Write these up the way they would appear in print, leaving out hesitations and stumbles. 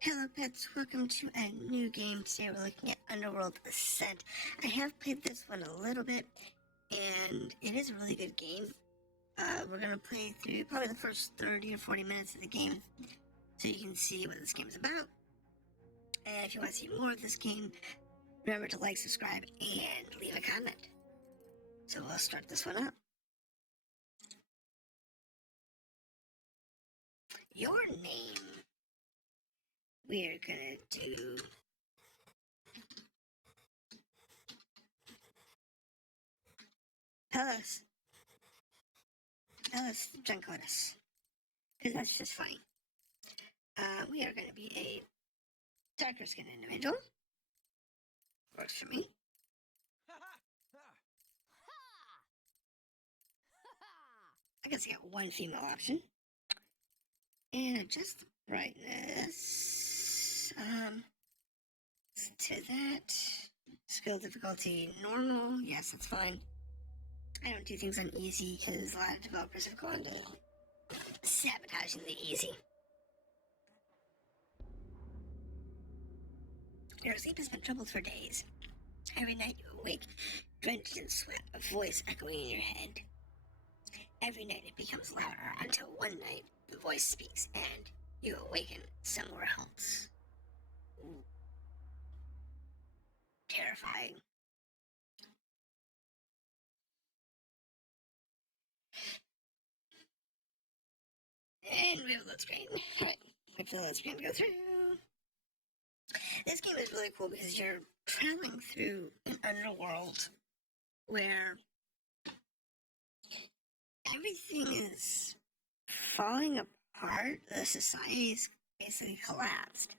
Hello pets, welcome to a new game. Today we're looking at Underworld Ascent. I have played this one a little bit, and it is a really good game. We're going to play through probably the first 30 or 40 minutes of the game, so you can see what this game is about. And if you want to see more of this game, remember to like, subscribe, and leave a comment. So we'll start this one up. Your name. We're gonna do Pellis Drunkotis, because that's just funny. We are gonna be a darker skinned individual. Works for me. I guess I got one female option. And adjust the brightness to that. Skill difficulty normal. Yes, that's fine. I don't do things on easy because a lot of developers have gone to sabotaging the easy. Your sleep has been troubled for days. Every night you awake, drenched in sweat, a voice echoing in your head. Every night it becomes louder until one night the voice speaks and you awaken somewhere else. Ooh. Terrifying. And we have a load screen. Alright, wait for the load screen to go through. This game is really cool because you're traveling through an underworld where everything is falling apart. The society's basically collapsed.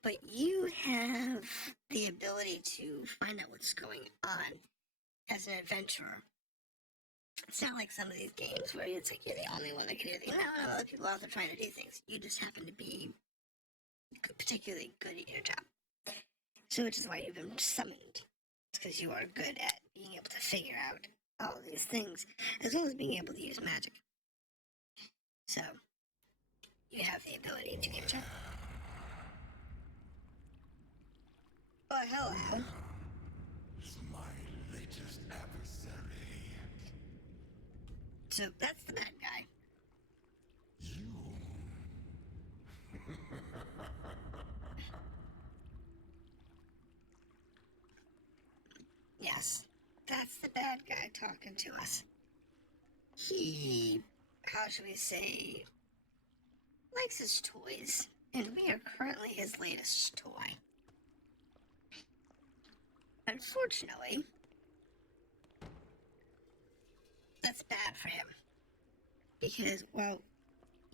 But you have the ability to find out what's going on as an adventurer. It's not like some of these games where it's like you're the only one that can do things. No, other people out there trying to do things. You just happen to be particularly good at your job. So which is why you've been summoned. It's because you are good at being able to figure out all these things, as well as being able to use magic. So, you have the ability to get your... Oh, hello. Is my latest adversary. So, that's the bad guy. You. Yes, that's the bad guy talking to us. He, how should we say, likes his toys, and we are currently his latest toy. Unfortunately, that's bad for him. Because, well,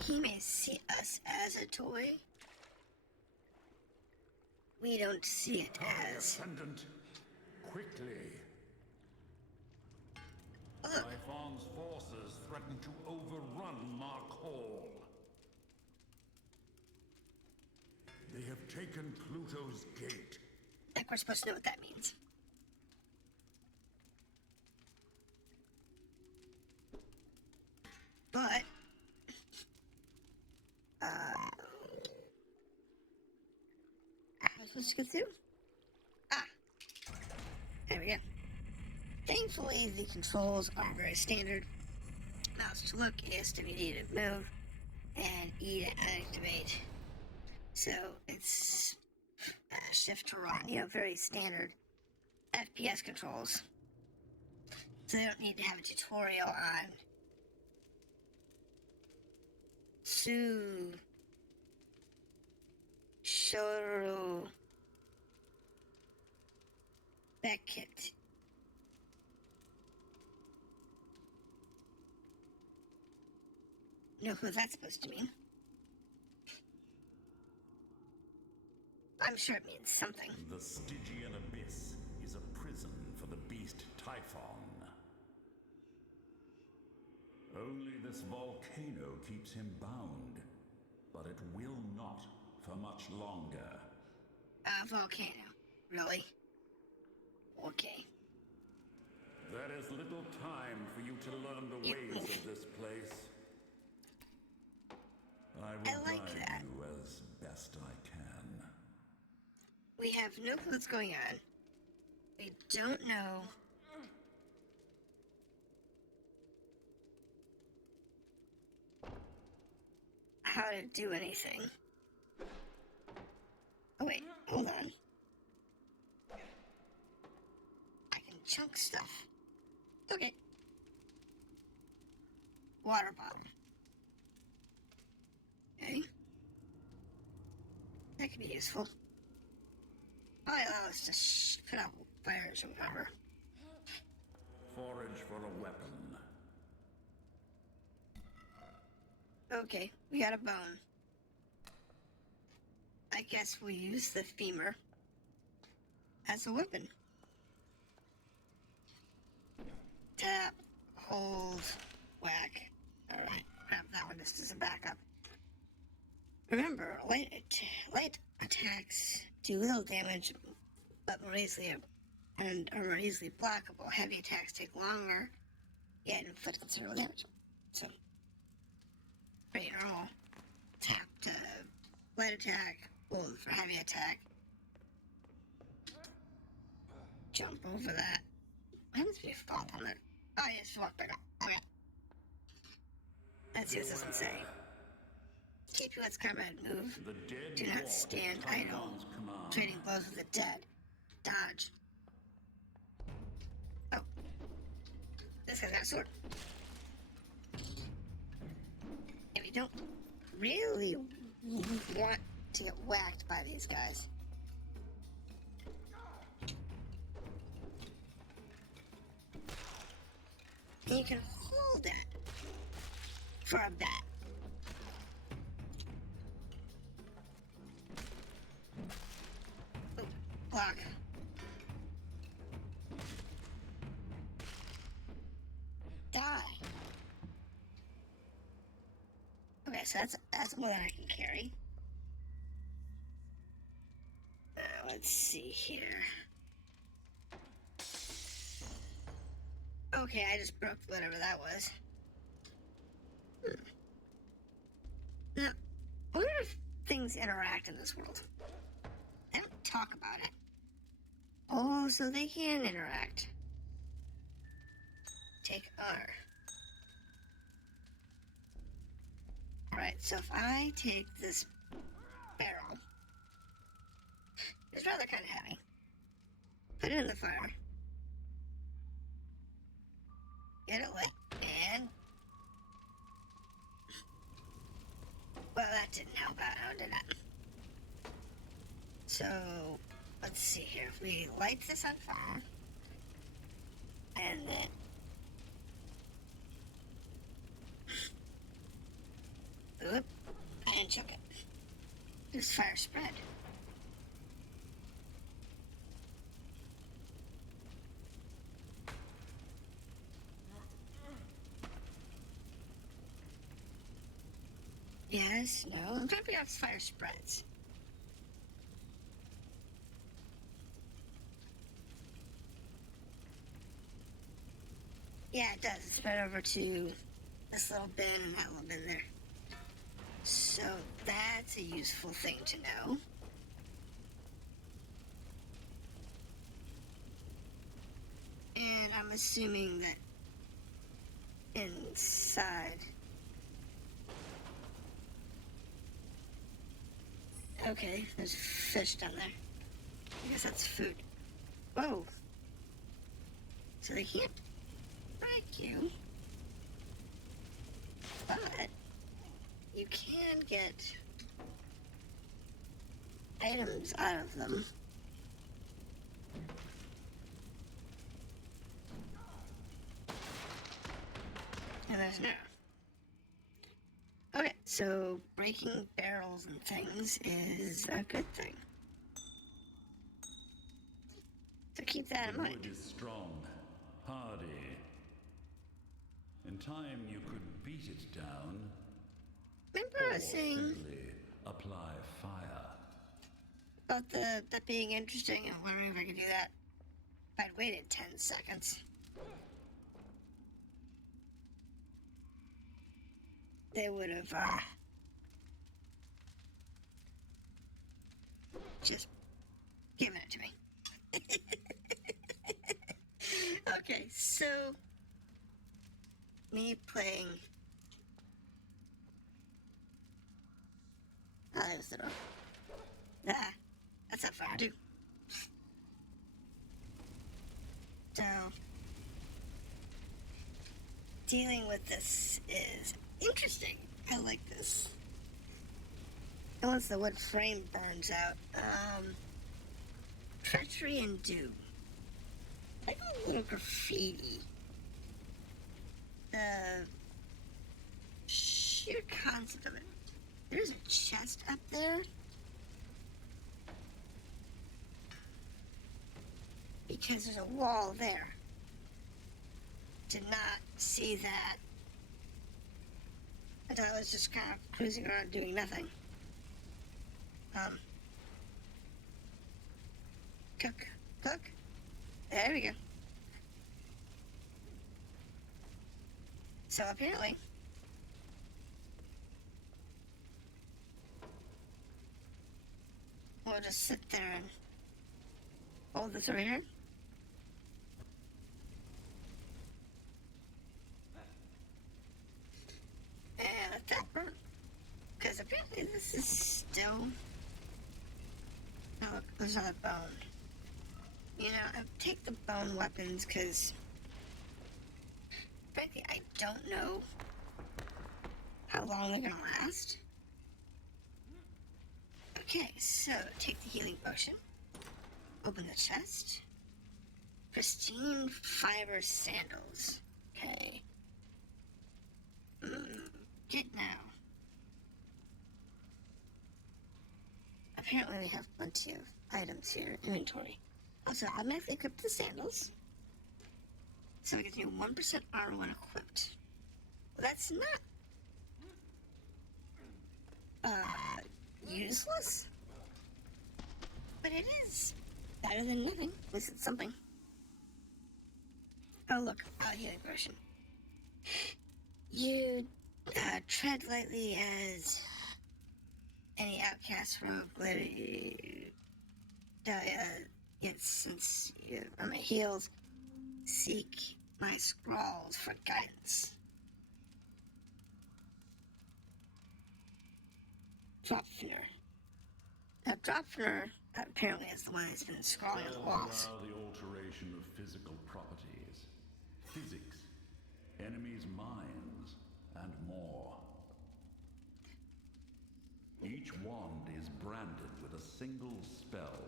he may see us as a toy. We don't see it as... Ascendant, quickly. Look, Typhon's forces threaten to overrun Mark Hall. They have taken Pluto's gate. like we're supposed to know what that means. But, how am I supposed to go through? Ah, there we go. Thankfully, the controls are very standard. Mouse to look, ASWD to move, and E to activate. So, it's shift to run, very standard FPS controls. So they don't need to have a tutorial on Shoro Beckett. Know who that's supposed to mean. I'm sure it means something. The Stygian Abyss is a prison for the beast Typhon. Only this volcano keeps him bound, but it will not for much longer. A volcano. Really? Okay. There is little time for you to learn the ways of this place. I will like guide that. you as best I We have no clue what's going on. We don't know how to do anything. Oh wait, hold on. I can chunk stuff. Okay. Water bottle. Okay. That could be useful. Probably allow us to put out fires or whatever. Forage for a weapon. Okay, we got a bone. I guess we'll use the femur as a weapon. Tap, hold, whack. Alright, grab that one just as a backup. Remember, light attacks do little damage, but are easily blockable. Heavy attacks take longer, yet inflict considerable damage. So, pretty normal. Tap to light attack, hold for heavy attack. Jump over that. What happens if you fall on it? Oh, yes, walk back up. Okay. Let's see what this one say. Keep your combat move. Do not stand idle. Trading blows with the dead. Dodge. Oh. This guy's got a sword. If you don't really want to get whacked by these guys. And you can hold it for a bat. Oh, block. Die. Okay, so that's more than I can carry. Let's see here. Okay, I just broke whatever that was. Now, I wonder if things interact in this world. They don't talk about it. Oh, so they can interact. Take R. Alright, so if I take this barrel, it's rather kind of heavy. Put it in the fire. Get it lit, and... well, that didn't help out, how did it? So, let's see here. If we light this on fire, and then... oop, I didn't check it. Does fire spread? Yes, no. I'm trying to figure out if fire spreads. Yeah, it does. It spread over to this little bin and that little bin there. So that's a useful thing to know. And I'm assuming that inside... okay, there's fish down there. I guess that's food. Whoa. So they can't break you. But you can get items out of them. And there's no. Okay, so breaking barrels and things is a good thing. So keep that in mind. The wood is strong, hardy. In time you could beat it down. Remember I was saying simply apply fire. about that being interesting and wondering if I could do that if I'd waited 10 seconds. They would have just Give it to me. Okay, so me playing. Oh, that was the door. Ah, that's not fire too. So dealing with this is interesting. I like this. And once the wood frame burns out, treachery and dew. Like a little graffiti. The sheer concept of it. There's a chest up there. Because there's a wall there. Did not see that. I thought I was just kind of cruising around doing nothing. Cook. There we go. So apparently, we'll just sit there and hold this over here. And let that burn. Because apparently this is still... Oh, look, there's another bone. You know, I take the bone weapons because... Frankly, I don't know how long they're gonna last. Okay, so take the healing potion. Open the chest. Pristine fiber sandals. Okay. Get now. Apparently we have plenty of items here. Inventory. Also, automatically equip the sandals. So it gives me 1% armor when equipped. Well, that's not useless. But it is better than nothing. At least it's something. Oh look, healing potion. You tread lightly as any outcast rogue lady gets since you're on my heels. Seek my scrawls for guidance. Dropfner. Now, Dropfner apparently is the one that's been scrawling on the walls. The alteration of physical properties, physics, enemies' minds, and more. Each wand is branded with a single spell.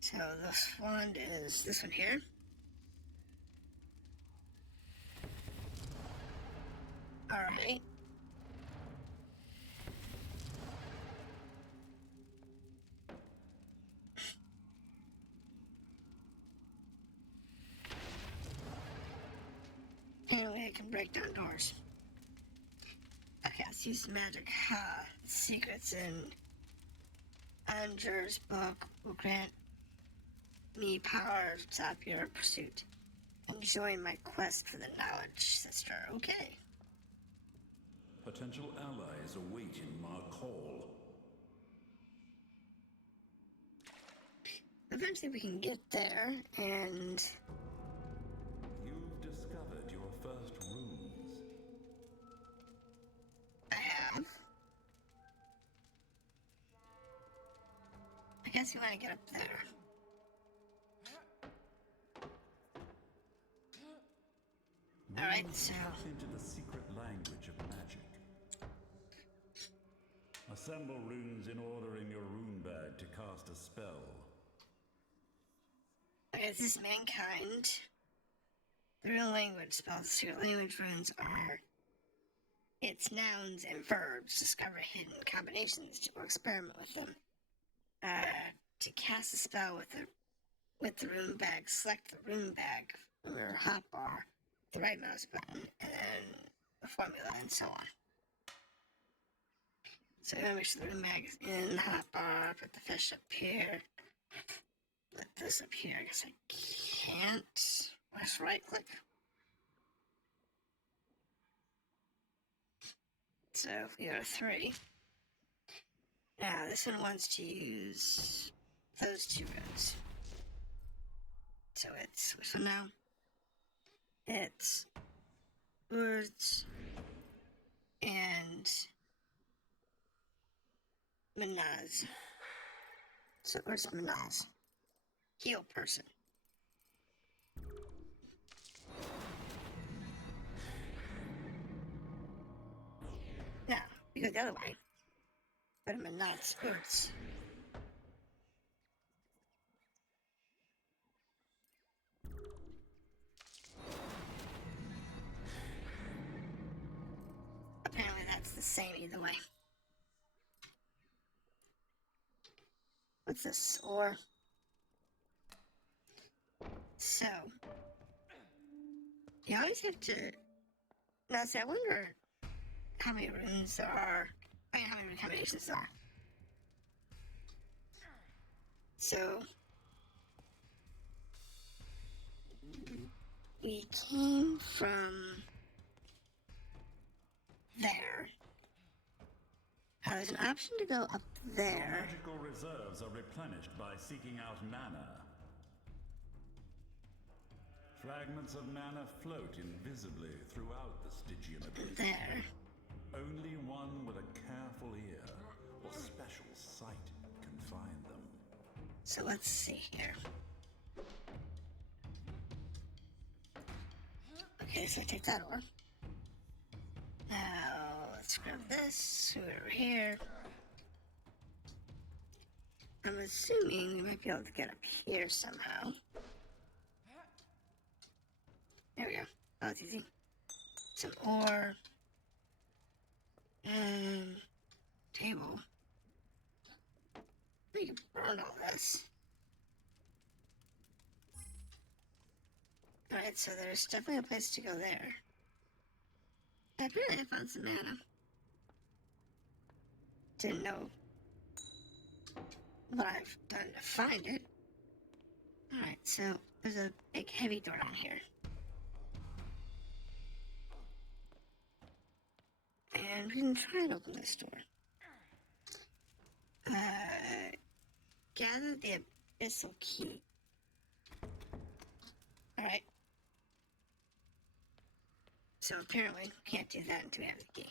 So this wand is this one here. Alright. Apparently I can break down doors. Okay, let's use magic. Secrets in Andrew's book will grant me power to stop your pursuit and join my quest for the knowledge sister. Okay. Potential allies await in Mark Hall. Eventually we can get there, and... You've discovered your first runes. I have. I guess you want to get up there. Alright, so... into the secret language of magic. Assemble runes in order in your rune bag to cast a spell. Okay, this is mankind. The real language spells. Secret language runes are its nouns and verbs. Discover hidden combinations or experiment with them. To cast a spell with the rune bag, select the rune bag from your hotbar, the right mouse button, and the formula, and so on. So I'm gonna make sure the rune bag is in the hotbar, put the fish up here, put this up here. I guess I can't. Let's right click. So if we go to 3, Now, this one wants to use those two roads. So it's, which one now? It's words and Manaz. So where's Manaz? Heal person. Now, we go the other way. But I'm not sports. Apparently that's the same either way. What's this? Or so you always have to. Now, see, I wonder how many runes there are. I mean, how many combinations there are. So we came from there. There's an option to go up there. Magical reserves are replenished by seeking out mana. Fragments of mana float invisibly throughout the Stygian Abyss. There. Only one with a careful ear or special sight can find them. So let's see here. Okay, so I take that over. Now, let's grab this over here. I'm assuming we might be able to get up here somehow. There we go. Oh, it's easy. Some ore. And table. We can burn all this. Alright, so there's definitely a place to go there. Apparently I found some mana. Didn't know what I've done to find it. Alright, so there's a big heavy door down here. And we can try and open this door. Gather the abyssal key. Alright. So apparently we can't do that until we have the key.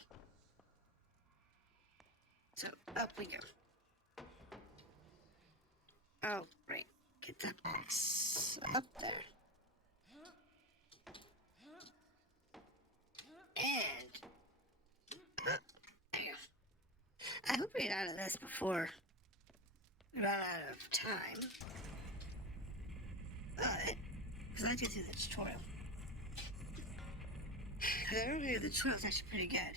So up we go. Oh, right. Get that box up there. And there you go. I hope we get out of this before we run out of time. But, because I did do the tutorial. The earlier the tutorial is actually pretty good.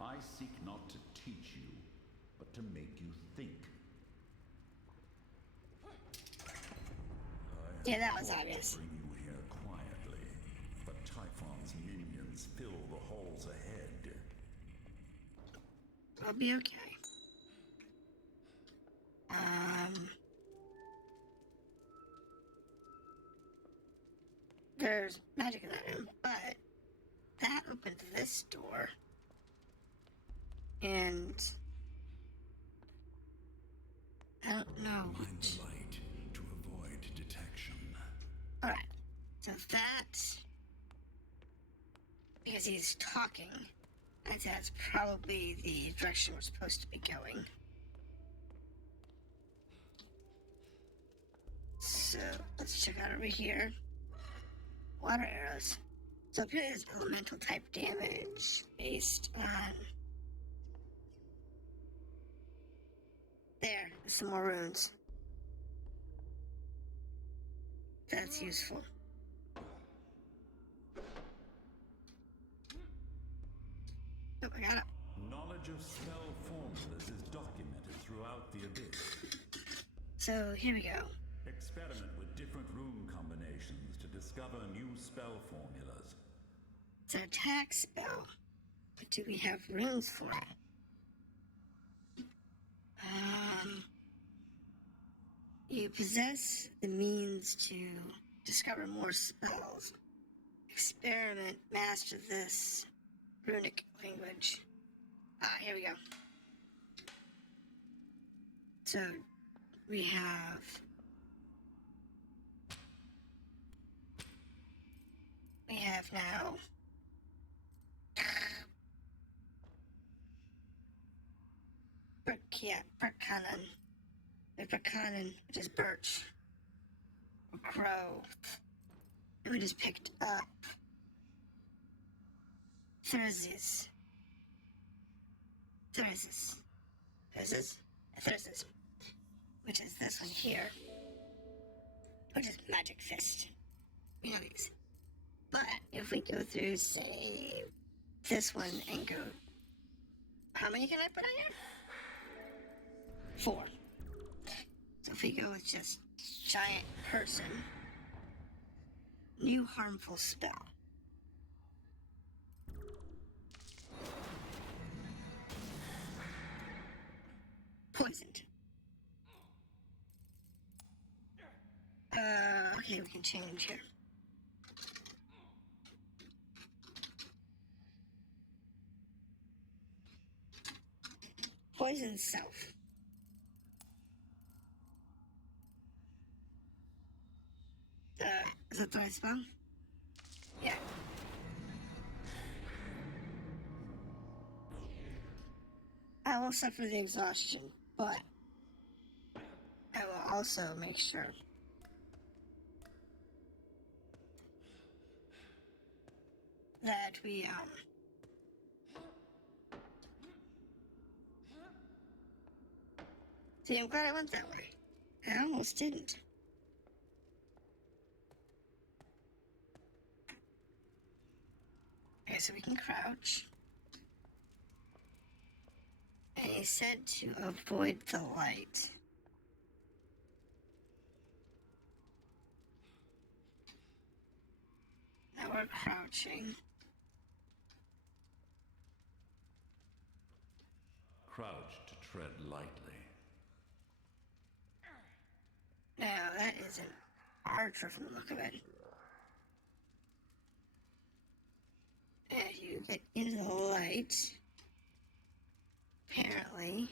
I seek not to teach you, but to make you think. Yeah, that was obvious. Bring you here quietly, but Typhon's minions fill the halls ahead. I'll be okay. There's magic in that room, but that opened this door. And I don't know. Mind the light to avoid detection. Alright, so that, because he's talking, I'd say that's probably the direction we're supposed to be going. So let's check out over here. Water arrows. So up here is elemental type damage based on. There's some more runes. That's useful. Oh, I got it. Knowledge of spell formulas is documented throughout the Abyss. So here we go. Experiment with different rune combinations to discover new spell formulas. It's an attack spell. But do we have runes for it? You possess the means to discover more spells. Experiment, master this runic language. Here we go. So we have now Birkanan. The Birkanan, which is birch, or crow. And we just picked up Thurzes, which is this one here, which is Magic Fist. We know these. But if we go through, say, this one and go, how many can I put on here? 4. So if we go with just giant person, new harmful spell. Poisoned. Okay, we can change here. Poison self. Is that the right spell? Yeah. I will suffer the exhaustion, but I will also make sure that we, see, I'm glad I went that way. I almost didn't. Okay, so we can crouch. And he said to avoid the light. Now we're crouching. Crouch to tread lightly. Now that is an archer from the look of it. As you get into the light, apparently,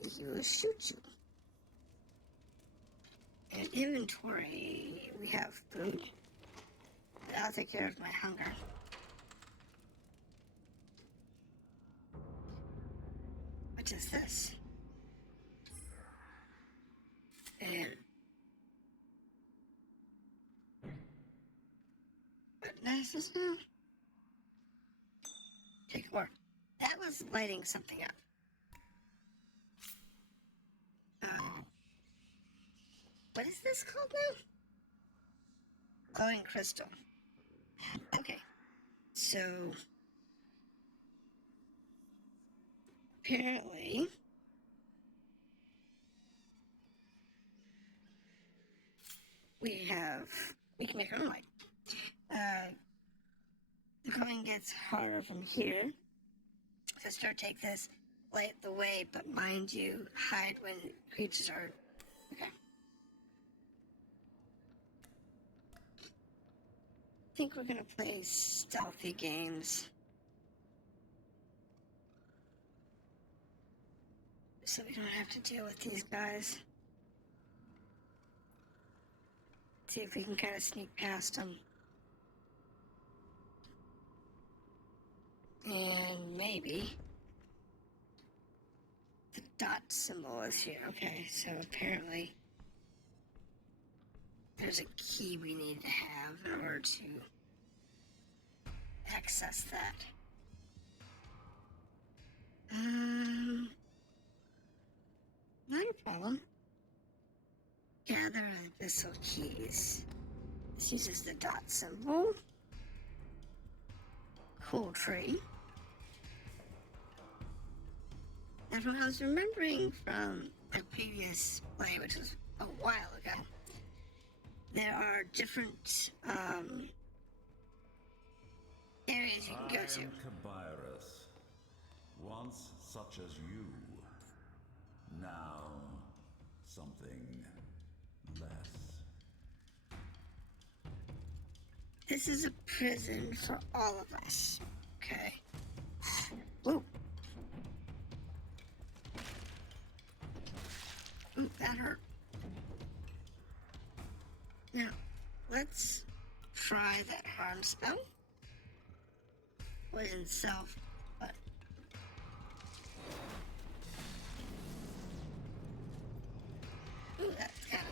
he will shoot you. In inventory, we have food. I'll take care of my hunger. What is this? And what is this now? Take more. That was lighting something up. What is this called now? Glowing crystal. Okay. So apparently we can make our own light. The going gets harder from here. So start take this, light the way, but mind you, hide when creatures are. Okay. I think we're gonna play stealthy games. So we don't have to deal with these guys. See if we can kind of sneak past them. And maybe the dot symbol is here. Okay, so apparently there's a key we need to have in order to access that. Not a problem. Gather abyssal keys. This uses the dot symbol. Cool tree. Now, from what I was remembering from the previous play, which was a while ago, there are different areas you can go to. I am Kabyrus, once such as you, now something less. This is a prison for all of us. Okay. Whoa. try that harm spell. Poison self, but ooh, that's kind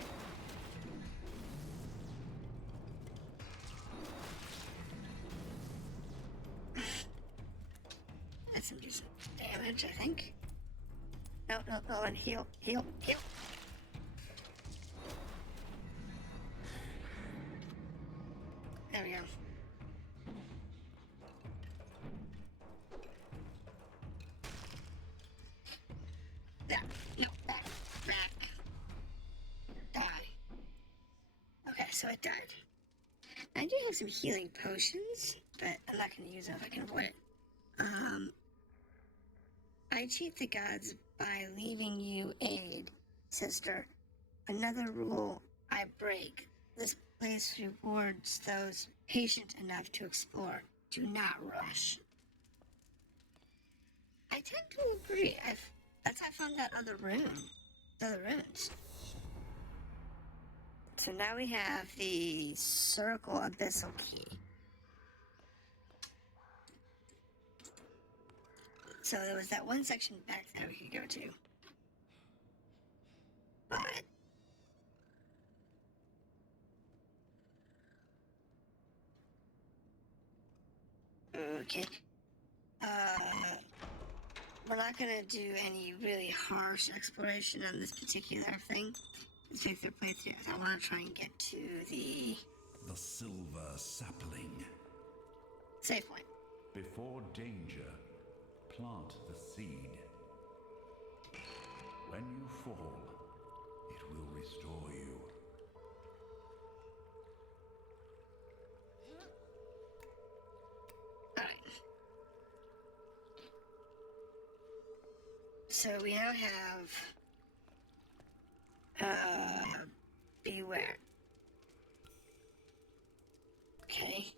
of that's some decent damage, I think. No, and heal. There we go. No, back. Die. Okay, so it died. I do have some healing potions, but I'm not going to use them if I can avoid it. I cheat the gods by leaving you aid, sister. Another rule I break. This place rewards those patient enough to explore. Do not rush. I tend to agree. That's how I found that other rune. The other runes. So now we have the circle abyssal key. So there was that one section back there we could go to. But okay. We're not gonna do any really harsh exploration on this particular thing. This particular playthrough. I want to try and get to the silver sapling. Safe point. Before danger, plant the seed. When you fall, it will restore you. Alright. So we now have beware. Okay.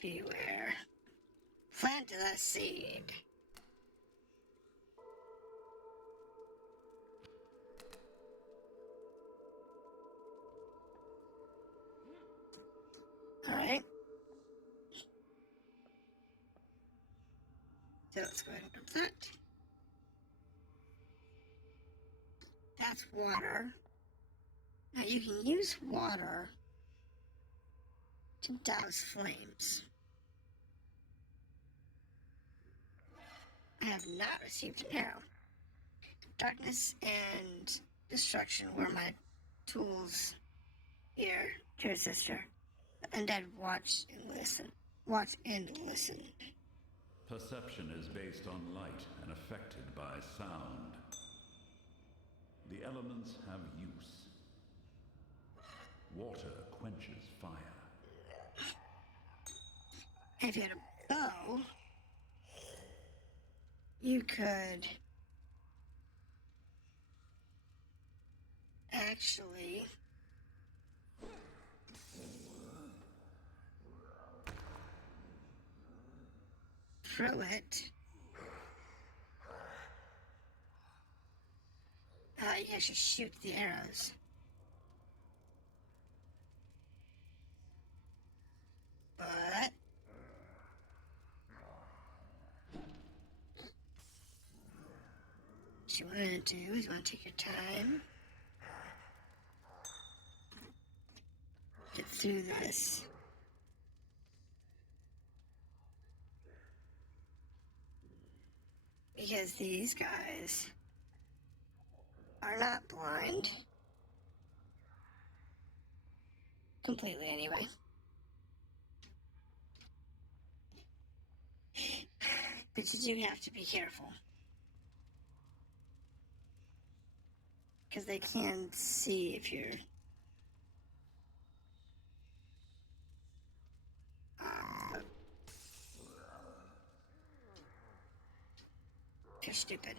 Beware. Plant the seed. Alright. So let's go ahead and put that. That's water. Now you can use water to douse flames. I have not received an arrow. Darkness and destruction were my tools here, dear sister. The undead watch and listen. Watch and listen. Perception is based on light and affected by sound. The elements have use. Water quenches fire. If you had a bow, you could actually throw it. You guys should shoot the arrows. But what you want to do is you want to take your time. Get through this. Because these guys are not blind. Completely, anyway. But you do have to be careful. Because they can see if you're... They're stupid.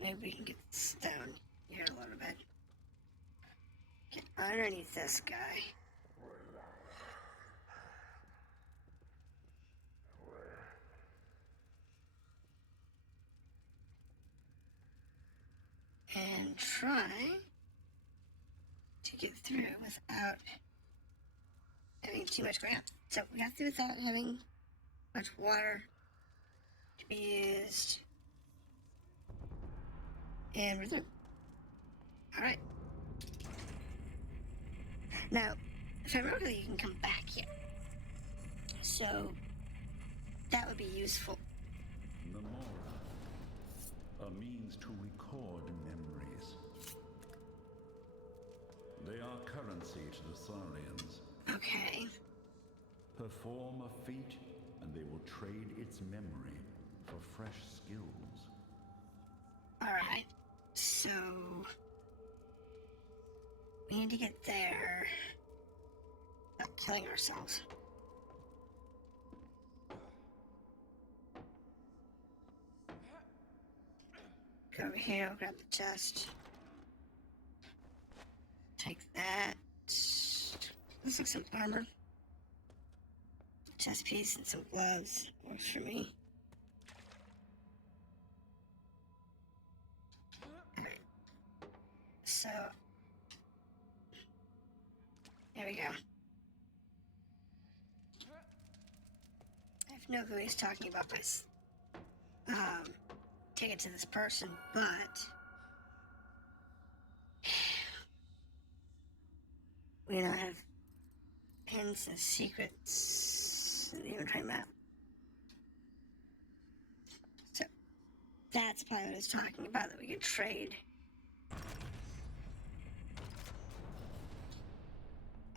Maybe we can get this down here a little bit. Get underneath this guy. And try make it through without having too much ground. So we got through without having much water to be used. And we're through. Alright. Now, if I remember, you can come back here. So, that would be useful. Memoria, a means to record memories. They are currency to the Saurians. Okay. Perform a feat, and they will trade its memory for fresh skills. Alright. So, we need to get there without killing ourselves. Go over here, I'll grab the chest. Take that. Looks like some armor. Chest piece and some gloves. Works for me. Alright. So, there we go. I have no clue what he's talking about this. Take it to this person, but we don't have pins and secrets in the inventory map. So that's probably what he's talking about, that we could trade.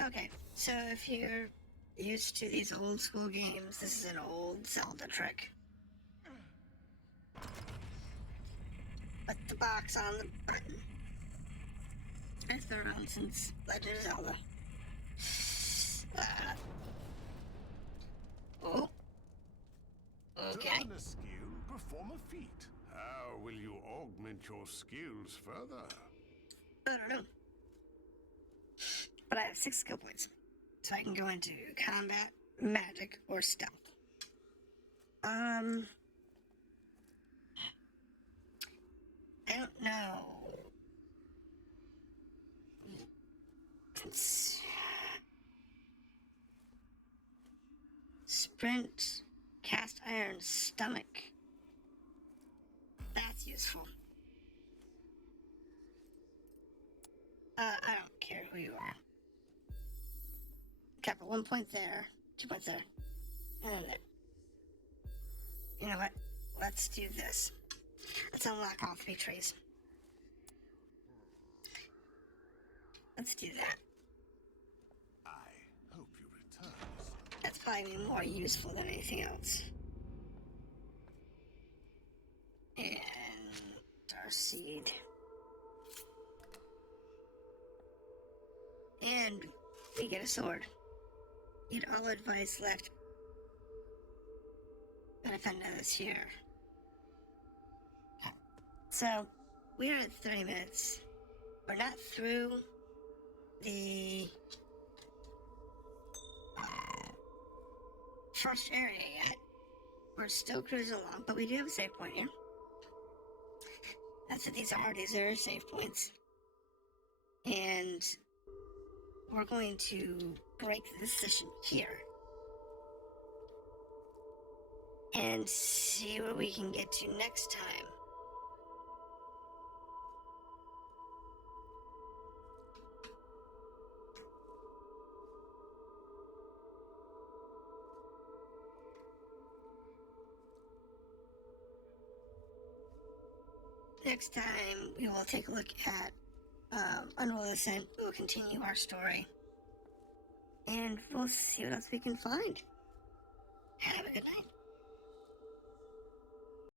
Okay, so if you're used to these old school games, this is an old Zelda trick. Put the box on the button. It's been around since Legend of Zelda. Oh. Okay. Learn a skill, perform a feat. How will you augment your skills further? I don't know. But I have 6 skill points. So I can go into combat, magic, or stealth. I don't know. It's sprint, cast iron, stomach. That's useful. I don't care who you are. Okay, but 1 point there, 2 points there, and then there. You know what? Let's do this. Let's unlock all 3 trees. Let's do that. I hope you return. That's probably more useful than anything else. And our seed. And we get a sword. You had all advice left. But I found out this here. So, we are at 30 minutes. We're not through the first area yet. We're still cruising along, but we do have a save point here. That's what these are. These are save points. And we're going to break this session here. And see what we can get to next time. Next time, we will take a look at Underworld Ascendant. We'll continue our story. And we'll see what else we can find. Have a good night.